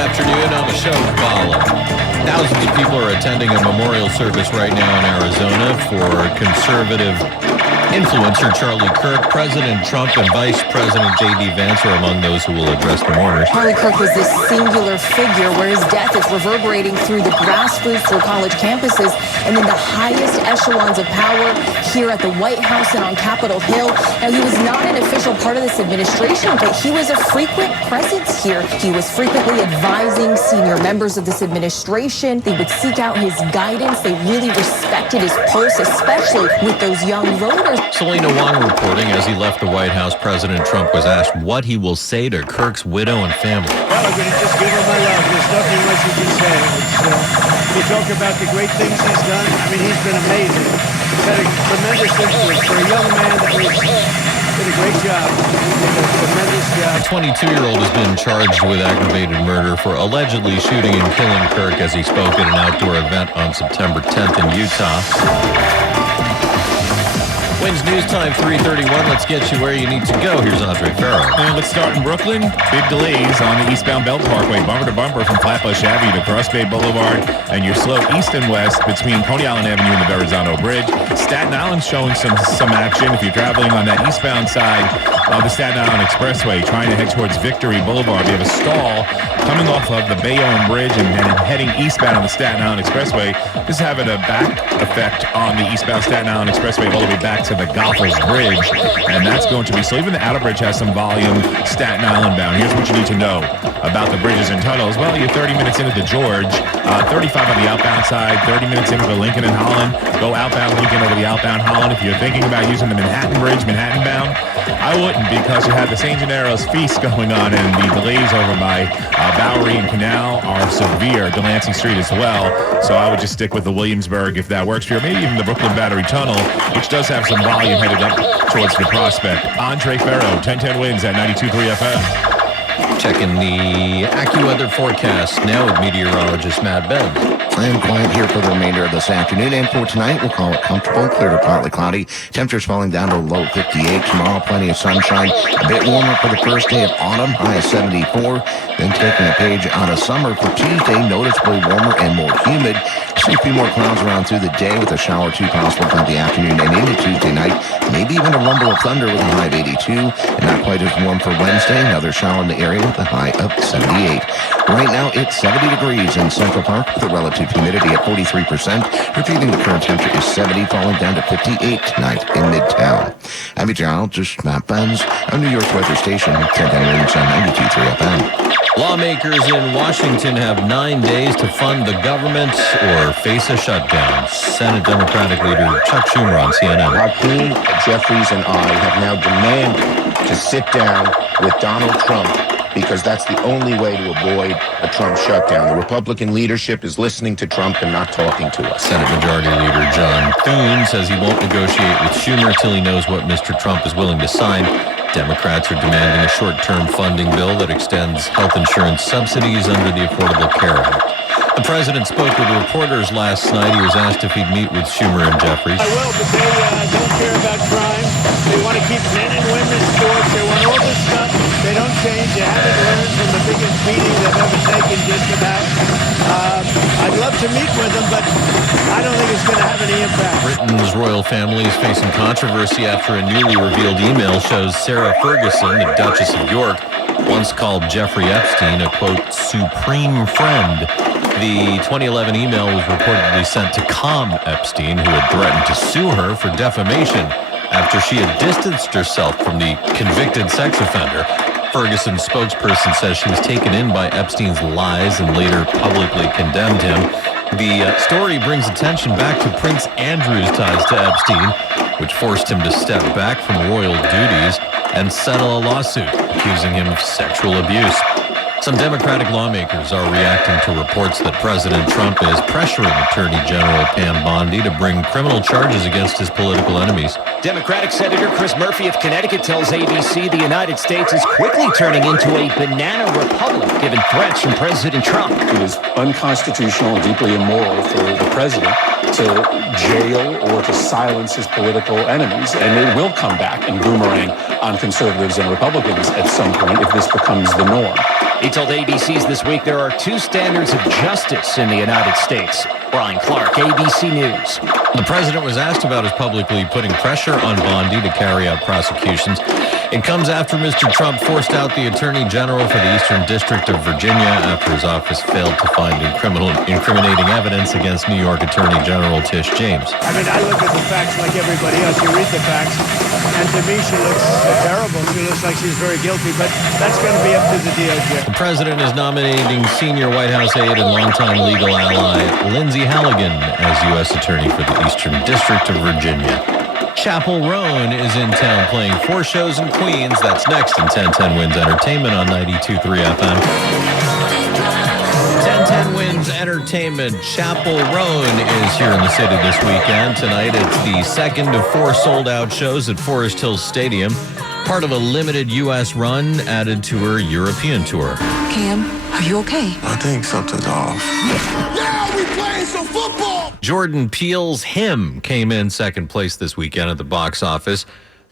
afternoon on the show follow. Thousands of people are attending a memorial service right now in Arizona for conservative influencer Charlie Kirk. President Trump and Vice President J.D. Vance are among those who will address the mourners. Charlie Kirk was this singular figure where his death is reverberating through the grassroots through college campuses and in the highest echelons of power here at the White House and on Capitol Hill. Now, he was not an official part of this administration, but he was a frequent presence here. He was frequently advising senior members of this administration. They would seek out his guidance. They really respected his pulse, especially with those young voters. Selena Wong reporting as he left the White House, President Trump was asked what he will say to Kirk's widow and family. Well, I'm going to just give him my love. There's nothing much you can say. You talk about the great things he's done. I mean, he's been amazing. He's had a tremendous influence for a young man that did a great job. He did a tremendous job. A 22-year-old has been charged with aggravated murder for allegedly shooting and killing Kirk as he spoke at an outdoor event on September 10th in Utah. Wins News Time 3:31. Let's get you where you need to go. Here's Andre Farrow. And let's start in Brooklyn. Big delays on the eastbound Belt Parkway, bumper to bumper from Flatbush Avenue to Cross Bay Boulevard, and you're slow east and west between Coney Island Avenue and the Verrazano Bridge. Staten Island's showing some action if you're traveling on that eastbound side of the Staten Island Expressway, trying to head towards Victory Boulevard. We have a stall coming off of the Bayonne Bridge and heading eastbound on the Staten Island Expressway. This is having a back effect on the eastbound Staten Island Expressway all the way back to the Goethals Bridge, and that's going to be so. Even the outer bridge has some volume Staten Island bound. Here's what you need to know about the bridges and tunnels. Well, you're 30 minutes into the George, 35 on the outbound side, 30 minutes into the Lincoln and Holland. Go outbound Lincoln over the outbound Holland. If you're thinking about using the Manhattan Bridge, Manhattan bound, I wouldn't, because you have the St. Gennaro's feast going on, and the delays over by Bowery and Canal are severe. Delancey Street as well. So I would just stick with the Williamsburg if that works for you. Maybe even the Brooklyn Battery Tunnel, which does have some volume headed up towards the Prospect. Andre Farrow, 1010 wins at 92.3 FM. Checking the AccuWeather forecast now with meteorologist Matt Bebb. And quiet here for the remainder of this afternoon. And for tonight, we'll call it comfortable, clear to partly cloudy. Temperatures falling down to low 58. Tomorrow, plenty of sunshine. A bit warmer for the first day of autumn, high of 74. Then taking a page out of summer for Tuesday, noticeably warmer and more humid. See a few more clouds around through the day with a shower or two possible by the afternoon and into Tuesday night. Maybe even a rumble of thunder with a high of 82. And not quite as warm for Wednesday. Another shower in the area with a high of 78. Right now, it's 70 degrees in Central Park with a relative humidity at 43%. Repeating, the current temperature is 70, falling down to 58 tonight in Midtown. I'm meteorologist Matt Benz on New York's weather station, 1010 Wins on 92.3 FM. Lawmakers in Washington have 9 days to fund the government or face a shutdown. Senate Democratic leader Chuck Schumer on CNN. Hakeem Jeffries and I have now demanded to sit down with Donald Trump, because that's the only way to avoid a Trump shutdown. The Republican leadership is listening to Trump and not talking to us. Senate Majority Leader John Thune says he won't negotiate with Schumer till he knows what Mr. Trump is willing to sign. Democrats are demanding a short-term funding bill that extends health insurance subsidies under the Affordable Care Act. The president spoke with reporters last night. He was asked if he'd meet with Schumer and Jeffries. I will, but they don't care about crime. They want to keep men and women sports. They want all this stuff. They don't change. They haven't learned from the biggest meeting they've ever taken, just about. I'd love to meet with them, but I don't think it's going to have any impact. Britain's royal family is facing controversy after a newly revealed email shows Sarah Ferguson, the Duchess of York, once called Jeffrey Epstein a, quote, supreme friend. The 2011 email was reportedly sent to calm Epstein, who had threatened to sue her for defamation after she had distanced herself from the convicted sex offender. Ferguson's spokesperson says she was taken in by Epstein's lies and later publicly condemned him. The story brings attention back to Prince Andrew's ties to Epstein, which forced him to step back from royal duties and settle a lawsuit accusing him of sexual abuse. Some Democratic lawmakers are reacting to reports that President Trump is pressuring Attorney General Pam Bondi to bring criminal charges against his political enemies. Democratic Senator Chris Murphy of Connecticut tells ABC the United States is quickly turning into a banana republic given threats from President Trump. It is unconstitutional and deeply immoral for the president to jail or to silence his political enemies. And it will come back and boomerang on conservatives and Republicans at some point if this becomes the norm. He told ABC's This Week there are two standards of justice in the United States. Brian Clark, ABC News. The president was asked about his publicly putting pressure on Bondi to carry out prosecutions. It comes after Mr. Trump forced out the Attorney General for the Eastern District of Virginia after his office failed to find incriminating evidence against New York Attorney General Tish James. I mean, I look at the facts like everybody else. You read the facts, and to me, she looks terrible. She looks like she's very guilty, but that's going to be up to the DOJ. The president is nominating senior White House aide and longtime legal ally Lindsay Halligan as U.S. Attorney for the Eastern District of Virginia. Chapel Roan is in town playing 4 shows in Queens. That's next in 1010 Wins Entertainment on 92.3 FM. 1010 Wins Entertainment. Chapel Roan is here in the city this weekend. Tonight it's the second of 4 sold-out shows at Forest Hills Stadium. Part of a limited U.S. run added to her European tour. Cam, are you okay? I think something's off. Now we playing some football! Jordan Peele's Him came in second place this weekend at the box office.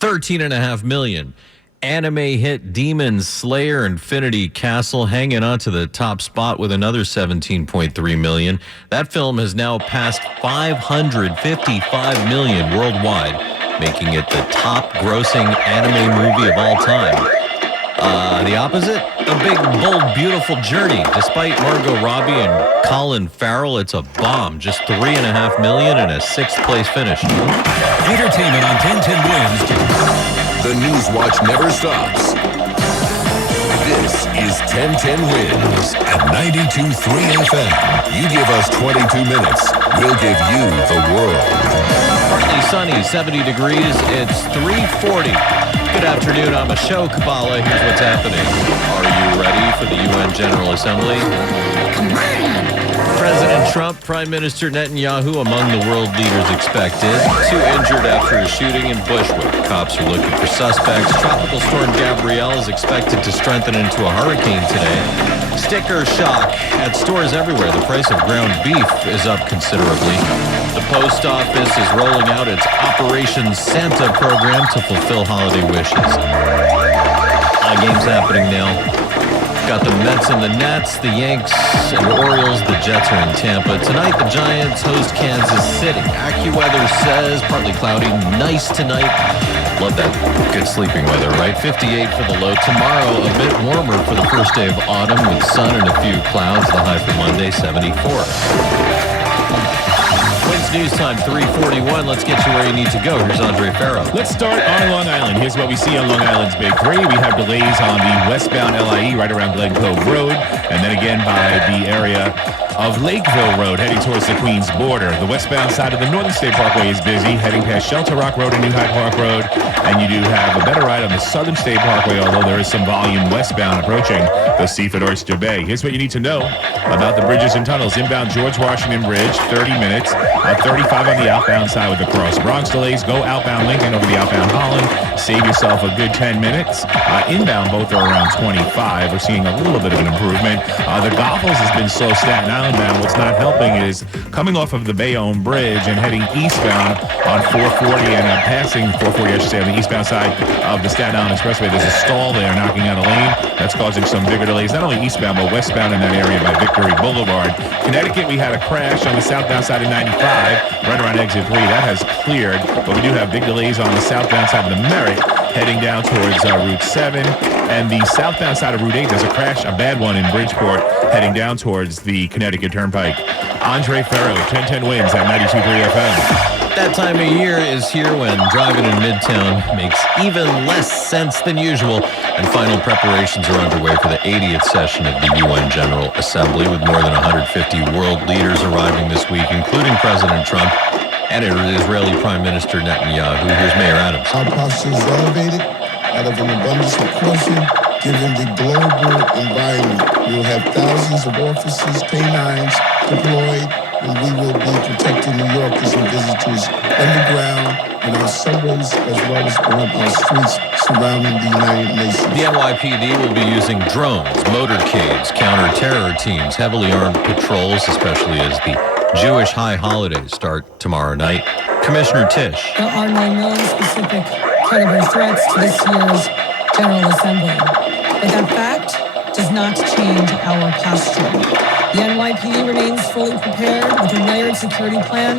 $13.5 million. Anime hit Demon Slayer Infinity Castle hanging on to the top spot with another $17.3 million. That film has now passed $555 million worldwide, making it the top grossing anime movie of all time. The opposite, a big, bold, beautiful journey. Despite Margot Robbie and Colin Farrell, it's a bomb. Just $3.5 million and a 6th place finish. Entertainment on 1010 Wins. The News Watch never stops. This is 1010 Wins at 92.3 FM. You give us 22 minutes, we'll give you the world. Partly sunny, 70 degrees. It's 3:40. Good afternoon. I'm Ashok Kabbalah. Here's what's happening. Are you ready for the UN General Assembly? Come on! President Trump, Prime Minister Netanyahu among the world leaders expected. 2 injured after a shooting in Bushwick. Cops are looking for suspects. Tropical storm Gabrielle is expected to strengthen into a hurricane today. Sticker shock at stores everywhere. The price of ground beef is up considerably. The post office is rolling out its Operation Santa program to fulfill holiday wishes. Games happening now. Got the Mets and the Nets, the Yanks and Orioles, the Jets are in Tampa. Tonight, the Giants host Kansas City. AccuWeather says partly cloudy, nice tonight. Love that good sleeping weather, right? 58 for the low. Tomorrow, a bit warmer for the first day of autumn with sun and a few clouds. The high for Monday, 74. Wins News Time, 3:41. Let's get you where you need to go. Here's Andre Farrow. Let's start on Long Island. Here's what we see on Long Island's Big 3. We have delays on the westbound LIE right around Glen Cove Road, and then again by the area of Lakeville Road heading towards the Queens border. The westbound side of the Northern State Parkway is busy, heading past Shelter Rock Road and New Hyde Park Road, and you do have a better ride on the Southern State Parkway, although there is some volume westbound approaching the Seaford Oyster Bay. Here's what you need to know about the bridges and tunnels. Inbound George Washington Bridge, 30 minutes. 35 on the outbound side with the Cross Bronx delays. Go outbound Lincoln over the outbound Holland. Save yourself a good 10 minutes. Inbound, both are around 25. We're seeing a little bit of an improvement. The Goffles has been slow Staten Island bound. What's not helping is coming off of the Bayonne Bridge and heading eastbound on 440 and passing 440, I should say, on the eastbound side of the Staten Island Expressway. There's a stall there knocking out a lane. That's causing some bigger delays, not only eastbound, but westbound in that area by Victory Boulevard. Connecticut, we had a crash on the southbound side of 95, right around exit 3. That has cleared, but we do have big delays on the southbound side of the Merritt, heading down towards Route 7. And the southbound side of Route 8, there's a crash, a bad one in Bridgeport, heading down towards the Connecticut Turnpike. Andre Farrow, 1010 Wins at 92.3 FM. That time of year is here when driving in Midtown makes even less sense than usual, and final preparations are underway for the 80th session of the UN General Assembly, with more than 150 world leaders arriving this week, including President Trump and Israeli Prime Minister Netanyahu. Here's Mayor Adams. Our posture is elevated out of an abundance of caution, given the global environment. We will have thousands of officers, canines deployed, and we will be protecting New Yorkers and visitors underground in our subways as well as on our streets surrounding the United Nations. The NYPD will be using drones, motorcades, counter-terror teams, heavily armed patrols, especially as the Jewish high holidays start tomorrow night. Commissioner Tisch. There are no specific credible threats to this year's General Assembly. But that fact does not change our posture. The NYPD remains fully prepared with a layered security plan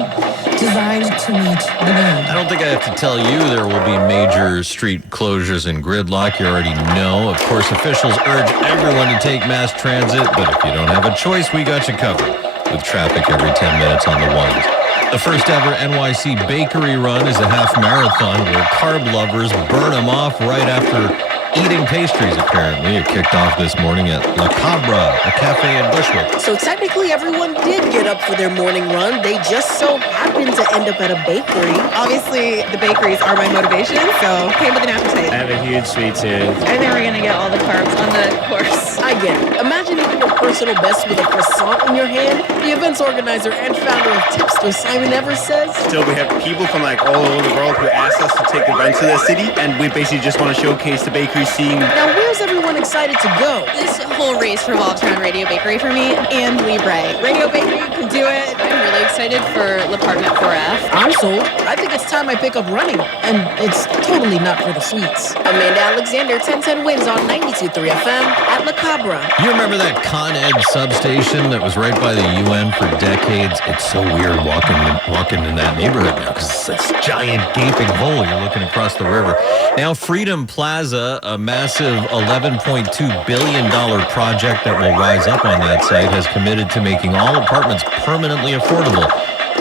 designed to meet the need. I don't think I have to tell you there will be major street closures and gridlock. You already know. Of course, officials urge everyone to take mass transit, but if you don't have a choice, we got you covered with traffic every 10 minutes on the ones. The first ever NYC bakery run is a half marathon where carb lovers burn them off right after eating pastries, apparently. It kicked off this morning at La Cabra, a cafe in Bushwick. So technically everyone did get up for their morning run. They just so happened to end up at a bakery. Obviously, the bakeries are my motivation, so came with an appetite. I have a huge sweet tooth. I think we're going to get all the carbs on the course. I get it. Imagine hitting your personal best with a croissant in your hand. The events organizer and founder of Tipster, Simon Evers, says. So we have people from like all over the world who asked us to take events to their city, and we basically just want to showcase the bakery scene. Now, where's everyone excited to go? This whole race revolves around Radio Bakery for me and Libre. Radio Bakery can do it. I'm really excited for L'Apartment 4F. I'm sold. I think it's time I pick up running. And it's totally not for the sweets. Amanda Alexander, 1010 wins on 92.3 FM at La Cabra. You remember that Con Ed substation that was right by the UN for decades? It's so weird walking in that neighborhood now because it's this giant gaping hole. You're looking across the river. Now, Freedom Plaza, a massive $11.2 billion project that will rise up on that site, has committed to making all apartments permanently affordable.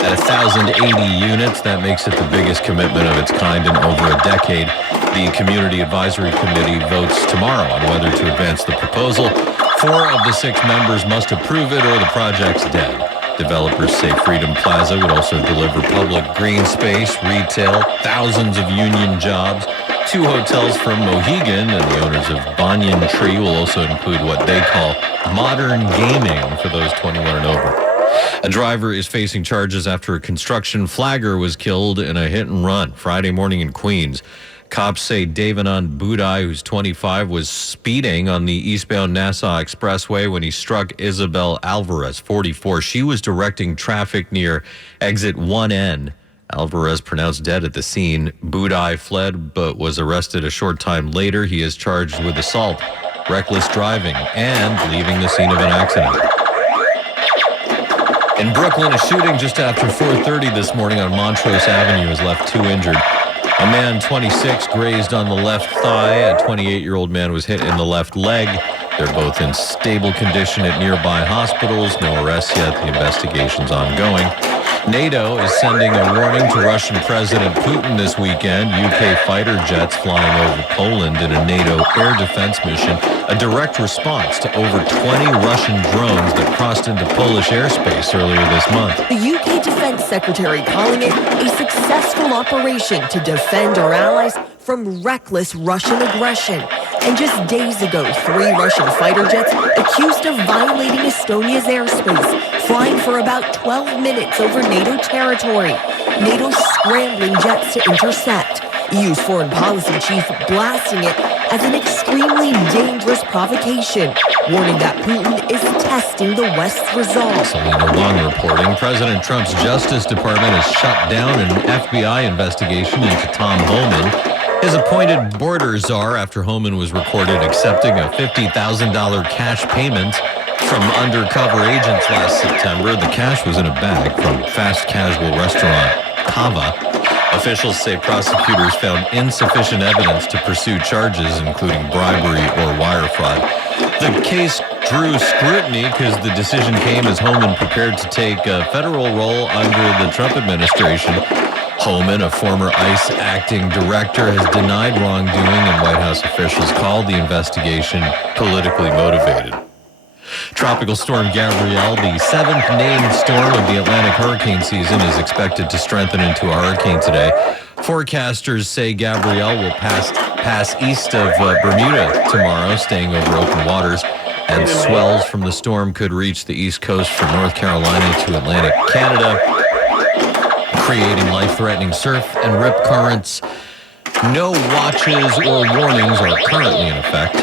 At 1,080 units, that makes it the biggest commitment of its kind in over a decade. The Community Advisory Committee votes tomorrow on whether to advance the proposal. 4 of the 6 members must approve it or the project's dead. Developers say Freedom Plaza would also deliver public green space, retail, thousands of union jobs. 2 hotels from Mohegan and the owners of Banyan Tree will also include what they call modern gaming for those 21 and over. A driver is facing charges after a construction flagger was killed in a hit and run Friday morning in Queens. Cops say Devanand Budai, who's 25, was speeding on the eastbound Nassau Expressway when he struck Isabel Alvarez, 44. She was directing traffic near exit 1N. Alvarez pronounced dead at the scene. Budai fled but was arrested a short time later. He is charged with assault, reckless driving, and leaving the scene of an accident. In Brooklyn, a shooting just after 4:30 this morning on Montrose Avenue has left 2 injured. A man, 26, grazed on the left thigh. A 28-year-old man was hit in the left leg. They're both in stable condition at nearby hospitals. No arrests yet. The investigation's ongoing. NATO is sending a warning to Russian President Putin this weekend. UK fighter jets flying over Poland in a NATO air defense mission, a direct response to over 20 Russian drones that crossed into Polish airspace earlier this month. The UK Defense Secretary calling it a successful operation to defend our allies from reckless Russian aggression. And just days ago, 3 Russian fighter jets accused of violating Estonia's airspace, flying for about 12 minutes over NATO territory. NATO scrambling jets to intercept. EU's foreign policy chief blasting it as an extremely dangerous provocation, warning that Putin is testing the West's resolve. Selena Wong reporting President Trump's Justice Department has shut down an FBI investigation into Tom Homan, his appointed border czar, after Homan was recorded accepting a $50,000 cash payment from undercover agents last September. The cash was in a bag from fast casual restaurant Kava. Officials say prosecutors found insufficient evidence to pursue charges, including bribery or wire fraud. The case drew scrutiny because the decision came as Homan prepared to take a federal role under the Trump administration. Homan, a former ICE acting director, has denied wrongdoing, and White House officials called the investigation politically motivated. Tropical storm Gabrielle, the 7th named storm of the Atlantic hurricane season, is expected to strengthen into a hurricane today. Forecasters say Gabrielle will pass east of Bermuda tomorrow, staying over open waters, and swells from the storm could reach the east coast from North Carolina to Atlantic Canada, creating life-threatening surf and rip currents. No watches or warnings are currently in effect.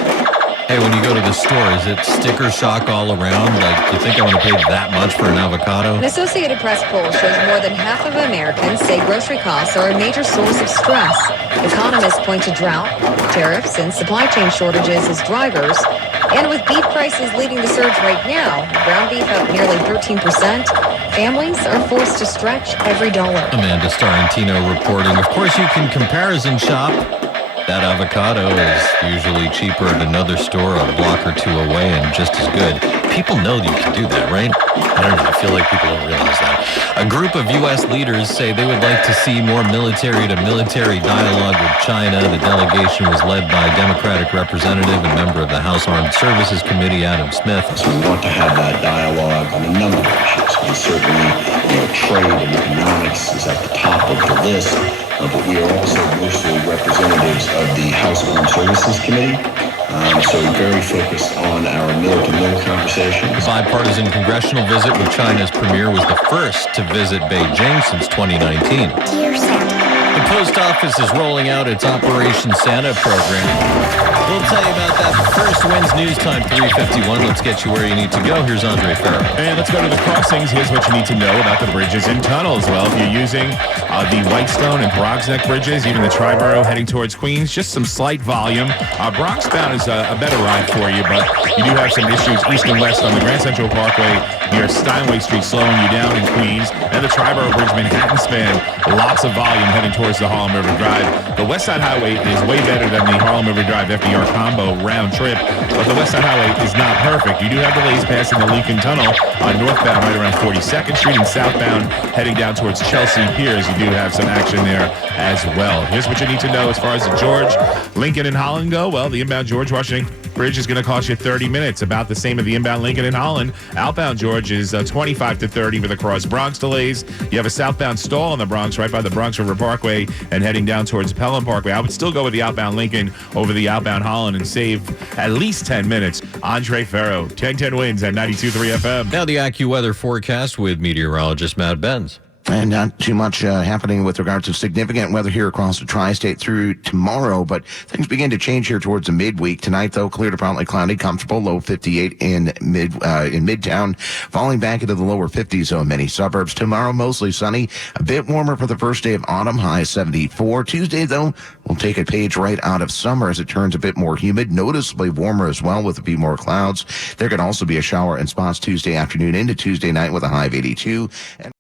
Hey, when you go to the store, is it sticker shock all around? Like, do you think I want to pay that much for an avocado? An Associated Press poll shows more than half of Americans say grocery costs are a major source of stress. Economists point to drought, tariffs, and supply chain shortages as drivers. And with beef prices leading the surge right now, ground beef up nearly 13%, families are forced to stretch every dollar. Amanda Starantino reporting. Of course, you can comparison shop. That avocado is usually cheaper at another store a block or two away and just as good. People know that you can do that, right? I don't know. I feel like people don't realize that. A group of U.S. leaders say they would like to see more military-to-military dialogue with China. The delegation was led by Democratic Representative and member of the House Armed Services Committee, Adam Smith. So we want to have that dialogue on a number of issues. And certainly, trade and economics is at the top of the list. But we are also mostly representatives of the House Armed Services Committee. So very focused on our mill-to-mill conversations. The bipartisan congressional visit with China's premier was the first to visit Beijing since 2019. Dear Santa. The post office is rolling out its Operation Santa program. We'll tell you about that. But first, Wins News Time 3:51. Let's get you where you need to go. Here's Andre Farrow. And let's go to the crossings. Here's what you need to know about the bridges and tunnels. Well, if you're using the Whitestone and Bronx Neck bridges, even the Triborough heading towards Queens, just some slight volume. Bronx bound is a better ride for you, but you do have some issues east and west on the Grand Central Parkway near Steinway Street, slowing you down in Queens. And the Triborough Bridge Manhattan span, lots of volume heading towards the Harlem River Drive. The West Side Highway is way better than the Harlem River Drive FDR combo round trip, but the West Side Highway is not perfect. You do have delays passing the Lincoln Tunnel on northbound right around 42nd Street, and southbound heading down towards Chelsea Piers. You do have some action there as well. Here's what you need to know as far as the George, Lincoln, and Holland go. Well, the inbound George Washington Bridge is going to cost you 30 minutes, about the same as the inbound Lincoln and Holland. Outbound George is 25 to 30 with the cross Bronx delays. You have a southbound stall in the Bronx right by the Bronx River Parkway and heading down towards Pelham Parkway. I would still go with the outbound Lincoln over the outbound Holland and save at least 10 minutes. Andre Farrow, 1010 Wins at 92.3 FM. Now the AccuWeather forecast with meteorologist Matt Benz. And not too much happening with regards to significant weather here across the tri-state through tomorrow, but things begin to change here towards the midweek. Tonight, though, clear to partly cloudy, comfortable, low 58 in Midtown, falling back into the lower 50s in many suburbs. Tomorrow, mostly sunny, a bit warmer for the first day of autumn, high 74. Tuesday, though, will take a page right out of summer as it turns a bit more humid, noticeably warmer as well with a few more clouds. There can also be a shower in spots Tuesday afternoon into Tuesday night with a high of 82.